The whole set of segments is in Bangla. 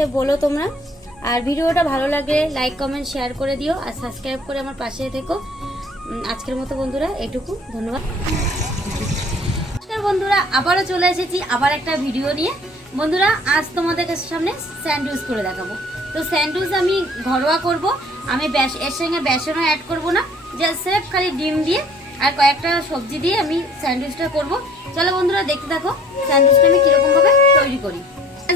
হয়েছে বলো তোমরা। আর ভিডিওটা ভালো লাগলে লাইক কমেন্ট শেয়ার করে দিও আর সাবস্ক্রাইব করে আমার পাশে থেকো। আজকের মতো বন্ধুরা, এটুকু। ধন্যবাদ। বন্ধুরা, আবারও চলে এসেছি আবার একটা ভিডিও নিয়ে। বন্ধুরা, আজ তোমাদের সামনে স্যান্ডউইচ করে দেখাবো। তো স্যান্ডউইচ আমি ঘরোয়া করব। আমি ব্যাস, এর সঙ্গে বেসনও অ্যাড করব না। জাস্ট স্রেফ খালি ডিম দিয়ে আর কয়েকটা সবজি দিয়ে আমি স্যান্ডউইচটা করব। চলো বন্ধুরা, দেখতে থাকো স্যান্ডউইচটা আমি কীরকমভাবে তৈরি করি।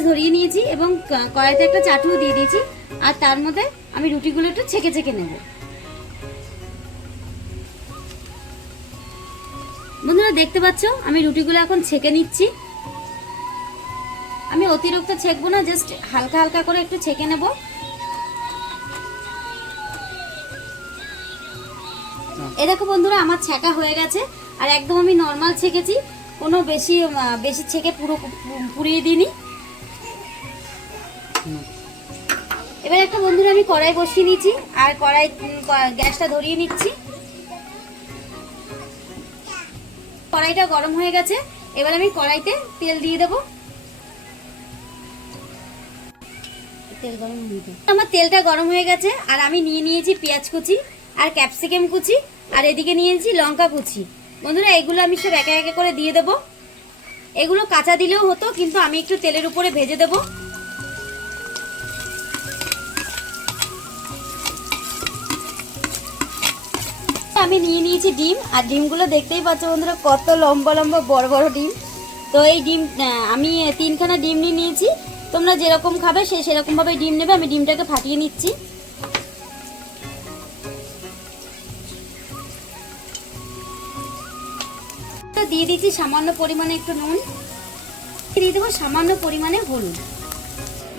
ধরিয়ে নিয়েছি এবং কড়াইতে একটা চাটুও দিয়ে দিয়েছি। আর তার মধ্যে আমি রুটিগুলো একটু ছেঁকে ছেঁকে নেব। বন্ধুরা, দেখতে পাচ্ছ? আমি রুটিগুলো এখন ছেঁকে নিচ্ছি। আমি অতিরিক্ত ছেঁকবো না জাস্ট হালকা হালকা করে একটু ছেঁকে নেব। এ দেখো বন্ধুরা, আমার ছেঁকা হয়ে গেছে। আর একদম আমি নর্মাল ছেঁকেছি। কোনো বেশি বেশি ছেঁকে পুরো, পুড়িয়ে দিইনি। এবার একটা বন্ধুরা আমি কড়াই বসিয়ে নিচ্ছি আর কড়াই গ্যাসটা ধরিয়ে নিচ্ছি। কড়াইটা গরম হয়ে গেছে, এবার আমি কড়াইতে তেল দিয়ে দেবো। আমার তেলটা গরম হয়ে গেছে, আর আমি নিয়ে নিয়েছি পেঁয়াজ কুচি, আর ক্যাপসিকাম কুচি, আর এদিকে নিয়েছি লঙ্কা কুচি। বন্ধুরা, এগুলো আমি সব একে একে করে দিয়ে দেবো। এগুলো কাঁচা দিলেও হতো, কিন্তু আমি একটু তেলের উপরে ভেজে দেবো। আমি নিয়ে নিয়েছি ডিম, আর ডিমগুলো দেখতেই পাচ্ছ বন্ধুরা, কত লম্বা লম্বা, বড় বড় ডিম। তো এই ডিম আমি তিনখানা ডিম নিয়ে নিয়েছি। তোমরা যেরকম খাবে, সে সেরকম ভাবে ডিম নেবে, আমি ডিমটাকে ফাটিয়ে নিচ্ছি। দিয়ে দিচ্ছি সামান্য পরিমাণে একটু নুন। দিয়ে দেবো সামান্য পরিমাণে হলুদ।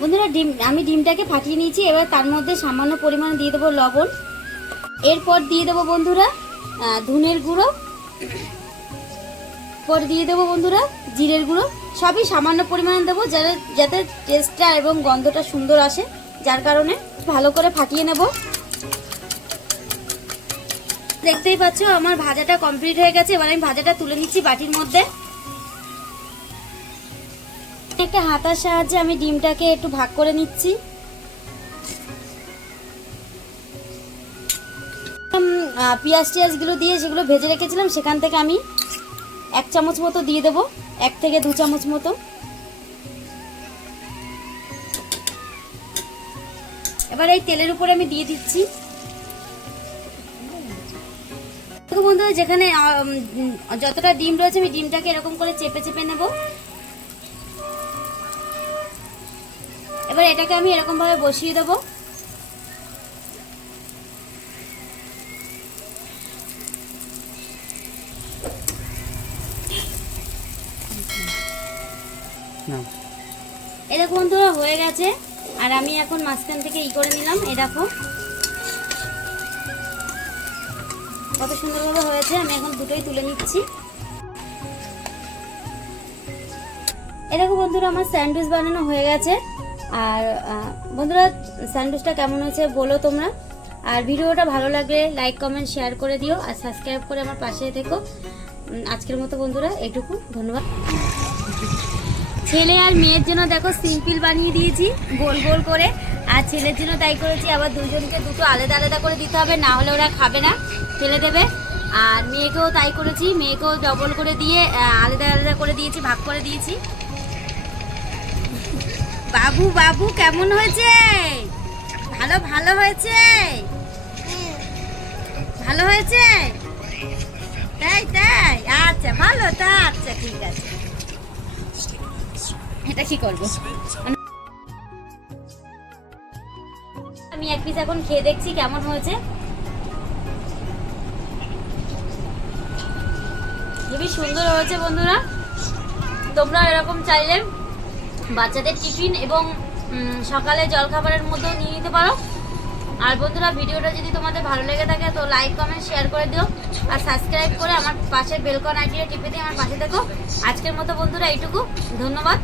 বন্ধুরা, ডিম, আমি ডিমটাকে ফাটিয়ে নিয়েছি, এবার তার মধ্যে সামান্য পরিমাণে দিয়ে দেবো লবণ। এরপর দিয়ে দেবো বন্ধুরা ধুনের গুঁড়ো। পর দিয়ে দেবো বন্ধুরা, জিরের গুঁড়ো। সবই সামান্য পরিমাণে দেবো যাতে যাতে টেস্টটা এবং গন্ধটা সুন্দর আসে, যার কারণে ভালো করে ফাটিয়ে নেব। দেখতেই পাচ্ছ, আমার ভাজাটা কমপ্লিট হয়ে গেছে। এবার আমি ভাজাটা তুলে নিচ্ছি বাটির মধ্যে। একটা হাতার সাহায্যে আমি ডিমটাকে একটু ভাগ করে নিচ্ছি। পেঁয়াজ টিয়াজগুলো দিয়ে যেগুলো ভেজে রেখেছিলাম, সেখান থেকে আমি এক চামচ মতো দিয়ে দেবো, এক থেকে দু চামচ মতো। এবার এই তেলের উপরে আমি দিয়ে দিচ্ছি। বন্ধুরা, যেখানে যতটা ডিম রয়েছে, আমি ডিমটাকে এরকম করে চেপে চেপে নেব। এবার এটাকে আমি এরকম ভাবে বসিয়ে দেবো। না এই বন্ধুরা, হয়ে গেছে। আর আমি এখন মাঝখান থেকে ই করে নিলাম দেখো। কত সুন্দরভাবে হয়েছে, আমি এখন দুটোই তুলে নিচ্ছি। দেখো বন্ধুরা, আমার স্যান্ডউইচ বানানো হয়ে গেছে। আর বন্ধুরা, স্যান্ডউইচটা কেমন হয়েছে বলো তোমরা। আর ভিডিওটা ভালো লাগলে লাইক, কমেন্ট, শেয়ার করে দিও। আর সাবস্ক্রাইব করে আমার পাশে থেকো। আজকের মতো বন্ধুরা, এটুকু। ধন্যবাদ। ছেলে আর মেয়ের জন্য দেখো সিম্পল বানিয়ে দিয়েছি, গোল গোল করে। আর ছেলের জন্য তাই করেছি, আবার দুজনকে দুটো আলাদা আলাদা করে দিতে হবে, না হলে ওরা খাবে না, ফেলে দেবে। আর মেয়েকেও তাই করেছি, মেয়েকেও ডবল করে দিয়ে আলাদা আলাদা করে দিয়েছি, ভাগ করে দিয়েছি। বাবু বাবু, কেমন হয়েছে? ভালো ভালো হয়েছে? ভালো হয়েছে? তাই তাই আচ্ছা ভালো, তা আচ্ছা ঠিক আছে। এটা কি করব? আমি এক পিস এখন খেয়ে দেখছি কেমন হয়েছে। খুবই সুন্দর হয়েছে বন্ধুরা। তোমরা এরকম চাইলে বাচ্চাদের টিফিন এবং সকালে জলখাবারের মধ্যেও নিয়ে নিতে পারো। আর বন্ধুরা, ভিডিওটা যদি তোমাদের ভালো লেগে থাকে, তো লাইক কমেন্ট শেয়ার করে দিও। আর সাবস্ক্রাইব করে আমার পাশের বেলকন আইডিটা টিপে দিয়ে আমার পাশে দেখো আজকের মতো বন্ধুরা এইটুকু। ধন্যবাদ।